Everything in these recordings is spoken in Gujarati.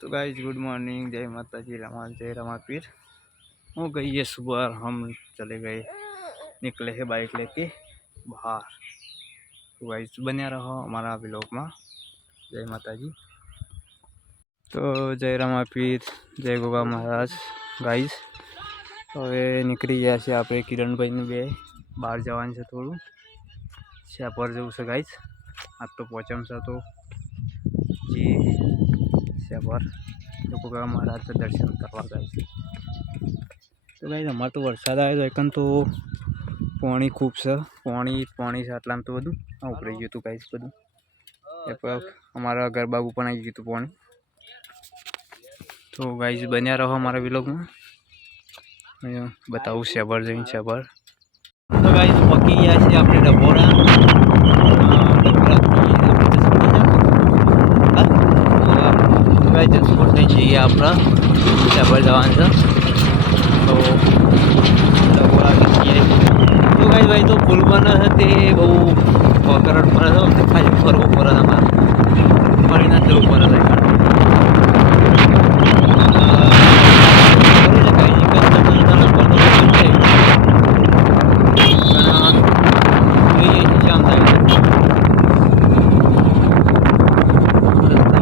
तो गाइज गुड मॉर्निंग जय माता जी रमा जय रमापीर हो गई है सुबह और हम चले गए निकले हैं बाइक लेके बाहर तो गाइज बन्या रहो हमारा ब्लॉग में जय माता जी તો જય રમાપીર જય ગોગા મહારાજ ગાઈસ હવે નીકળી ગયા છે આપણે કિરણભાઈને બે બહાર જવાનું છે થોડું શેપર જવું છે ગાઈસ આજ તો પહોંચમ છે તો જે શેપર તો અમારા મહારાજના દર્શન કરવા ગાઈસ તો ગાઈસ અમારે તો વરસાદ આવ્યો તો એકન તો પાણી ખૂબ છે. પાણી પાણી છે આટલામાં તો બધું. આ ઉપડી ગયું હતું ગાઈસ બધું. એ પર અમારા ઘર બાબુ પણ આવી ગયું હતું પાણી. તો ગાઈઝ બન્યા રહો અમારા વિલોગમાં. બતાવું શેબર જઈને શેબર તો ગાઈઝ પકી ગયા છે આપણે ડબોરા જસપોર જસપુરથી જઈએ આપણા ડબલ જવાનું છે. તો ડબોરા જઈએ તો ગાઈઝ ભાઈ તો પુલ બને તે બહુ કરડ પડે છે. ખાલી ફરવું પડે અમારે. ફરીને જવું પડે છે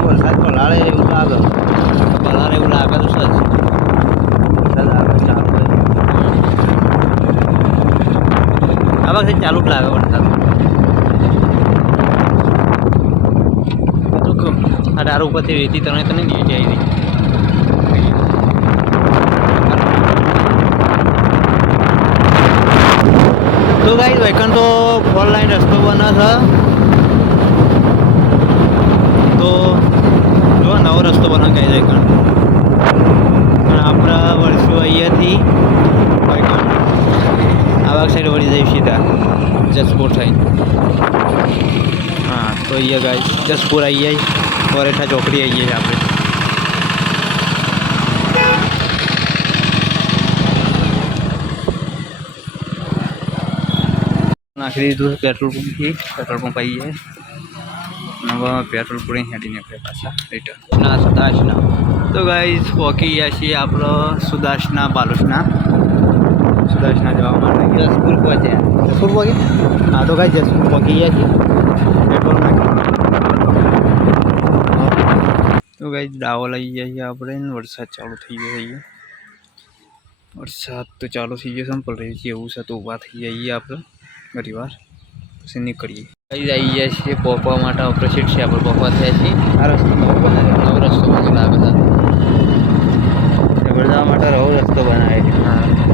વરસાદ પલાળે એવું લાગે પલાળે એવું લાગે તો સર વરસાદ આવે ચાલુ આ વખતે ચાલુ જ વરસાદ આ દારૂ ઉપરથી રેતી તને તને નીચે આવી રહી તો ગાઈ વૈકણ તો ફોર લાઈન રસ્તો બને છે. હા તો અહીંયા ગાઈ જસપુર આવી જાય કોરેઠા ચોકડી આવી જાય આપણે નાખી દીધું છે પેટ્રોલ પંપથી પેટ્રોલ પંપ આવી જાય હવે પેટ્રોલ પૂરી હેડી નીકળે પાછા રિટર્ન ના સુદાસના તો ગાઈઝ પહોંચી ગયા છીએ આપણો સુદાસના બાલુસના સુદાસના જવા માટે જસપુર પહોંચ્યા જસપુર પહોંચી હા તો ગાઈ જસપુર પહોંચી ગયા છીએ પેટ્રોલ નાખી તો ગાઈ દાવો લઈ જઈએ આપણે. વરસાદ ચાલુ થઈ ગયો છે વરસાદ તો ચાલુ થઈ ગયો સંપલ રહી છે એવું છે તો ઊભા થઈ જઈએ આપણે ઘણી વાર પછી નીકળીએ. કઈ આવી ગયા છીએ પોપવા માટે. આપણે સીટ છે આપણે પોપવા થયા છીએ. આ રસ્તો નવો રસ્તો મને બધા. માટે નવો રસ્તો બનાવે છે હા.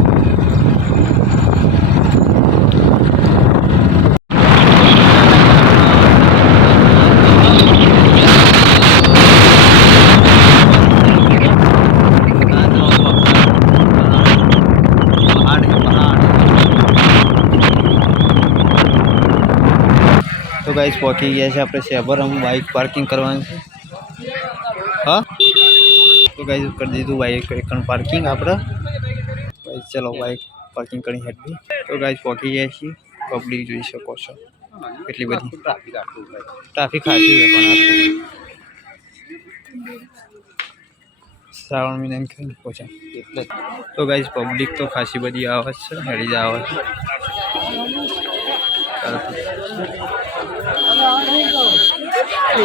તો ગાઈસ પહોંચી ગયા છે આપણે શેબર અમે બાઇક પાર્કિંગ કરવાનું છે હા તો ગાઈસ કરી દીધું બાઇક એકણ પાર્કિંગ આપણે ગાઈસ ચલો બાઇક પાર્કિંગ કરી હેઠી તો ગાઈસ પહોંચી ગયા છીએ પબ્લિક જોઈ શકો છો એટલી બધી ટ્રાફિક ખાસી છે પણ આ તો. શ્રાવણ મહિનાની ખાઈને પહોંચ્યા એટલે તો ગાઈસ પબ્લિક તો ખાસી બધી આવે જ છે હેડી જ આવે છે तो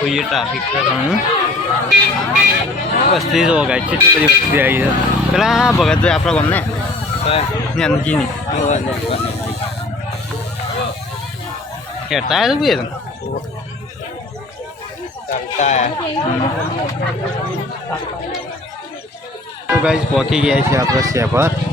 हुई ट्रैफ़िक का कारण बस्ती हो गई चिट्टी बड़ी बस्ती आई है चला बगत आप लोग हमने जानकी खेलता है तो भी? चलता है। तो गाइस पहुँच ही गया है आप लोग पर।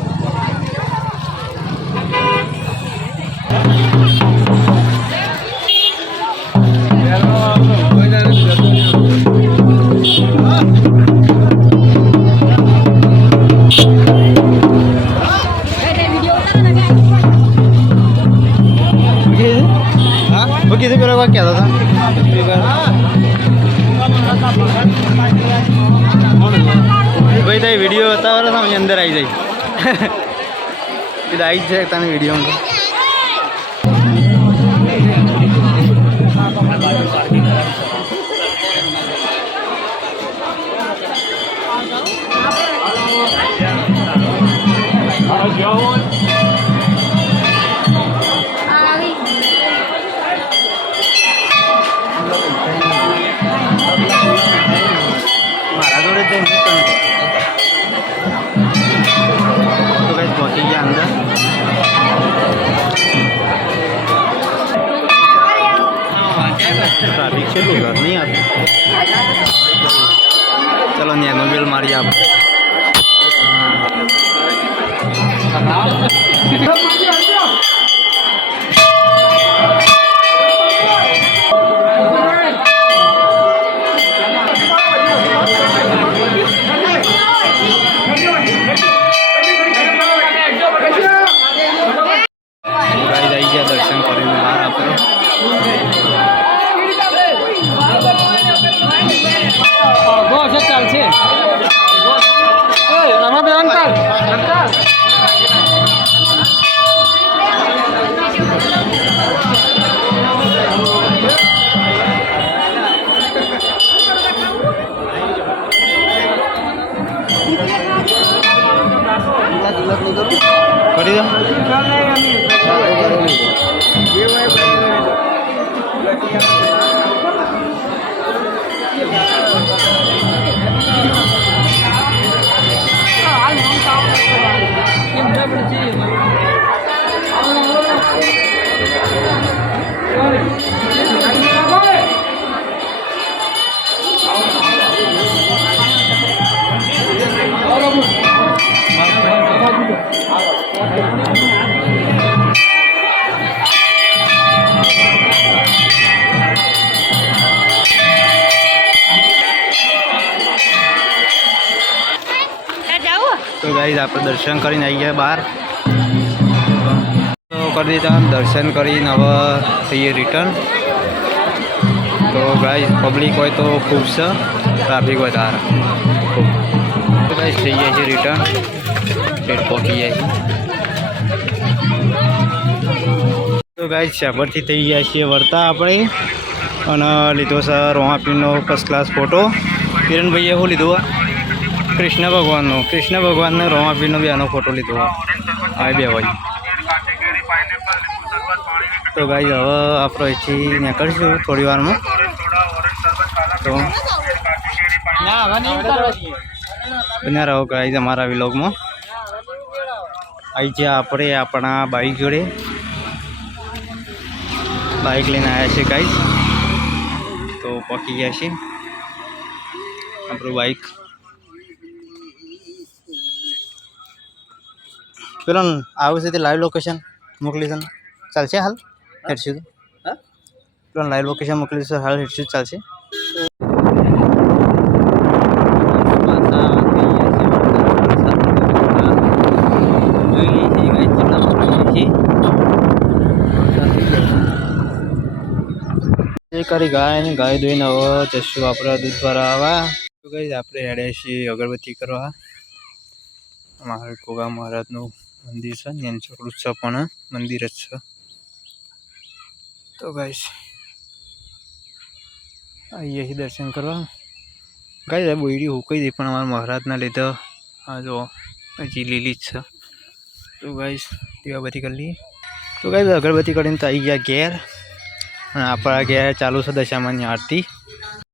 ઊભી થાય વીડિયો બતાવો તો તમે અંદર આવી જાય એ આવી જ છે તમે વિડીયોમાં Joe. કેટલું ઘર નહીં આપે ચલો ન્યાનો બિલ મારી આપ ગાઈઝ આપણે દર્શન કરીને આવી ગયા બહાર. તો કરી દીધા દર્શન કરીને હવે થઈએ રિટર્ન તો ગાઈઝ પબ્લિક હોય તો ખૂબ છે ટ્રાફિક વધારે તો ગાઈઝ થઈ જાય છે રિટર્ન પેટ પહોંચી જાય તો ગાઈઝ શાબરથી થઈ ગયા છીએ વર્તા આપણે. અને લીધો છે રોમાપીનો ફર્સ્ટ ક્લાસ ફોટો કિરણભાઈએ શું લીધું? કૃષ્ણ ભગવાનનો કૃષ્ણ ભગવાનનો રોમાપીરનો બી આનો ફોટો લીધો. આ બે હોય. તો ભાઈ હવે આપણે અહીંથી નીકળીશું થોડી વારમાં. તો બન્યા રહો ગાઈ અમારા વિલોગમાં આવી ગયા આપણે આપણા બાઈક જોડે બાઈક લઈને આવ્યા છે ગાઈઝ તો પકી ગયા છે આપણું બાઈક પેલો આવું છે તે લાઈવ લોકેશન મોકલી છે ને? ચાલશે હાલ હેડશું હા? પેલો લાઈવ લોકેશન મોકલી છે હાલ હેડશું ચાલશે એ કરી ગાય ને ગાય દોઈને હવે જશું આપણે દૂધ દ્વારા આવા તો કઈ આપણે હેડે છીએ અગરબત્તી કરવા અમારે કોગા મહારાજનું મંદિર છે, ને એનું છોકરું છે પણ મંદિર જ છે. તો ગાઈશ આવીએ છીએ દર્શન કરવા. ગાઈ બોયડી હુકાઈ દઈ પણ અમારા મહારાજના લીધે આ જો હજી લીલી જ છે. તો ગાઈશ દીવાબત્તી કરી લઈએ. તો ગાય અગરબત્તી કરીને તો આવી ગયા ઘેર. અને આપણા ઘેર ચાલુ છે દશામાની આરતી.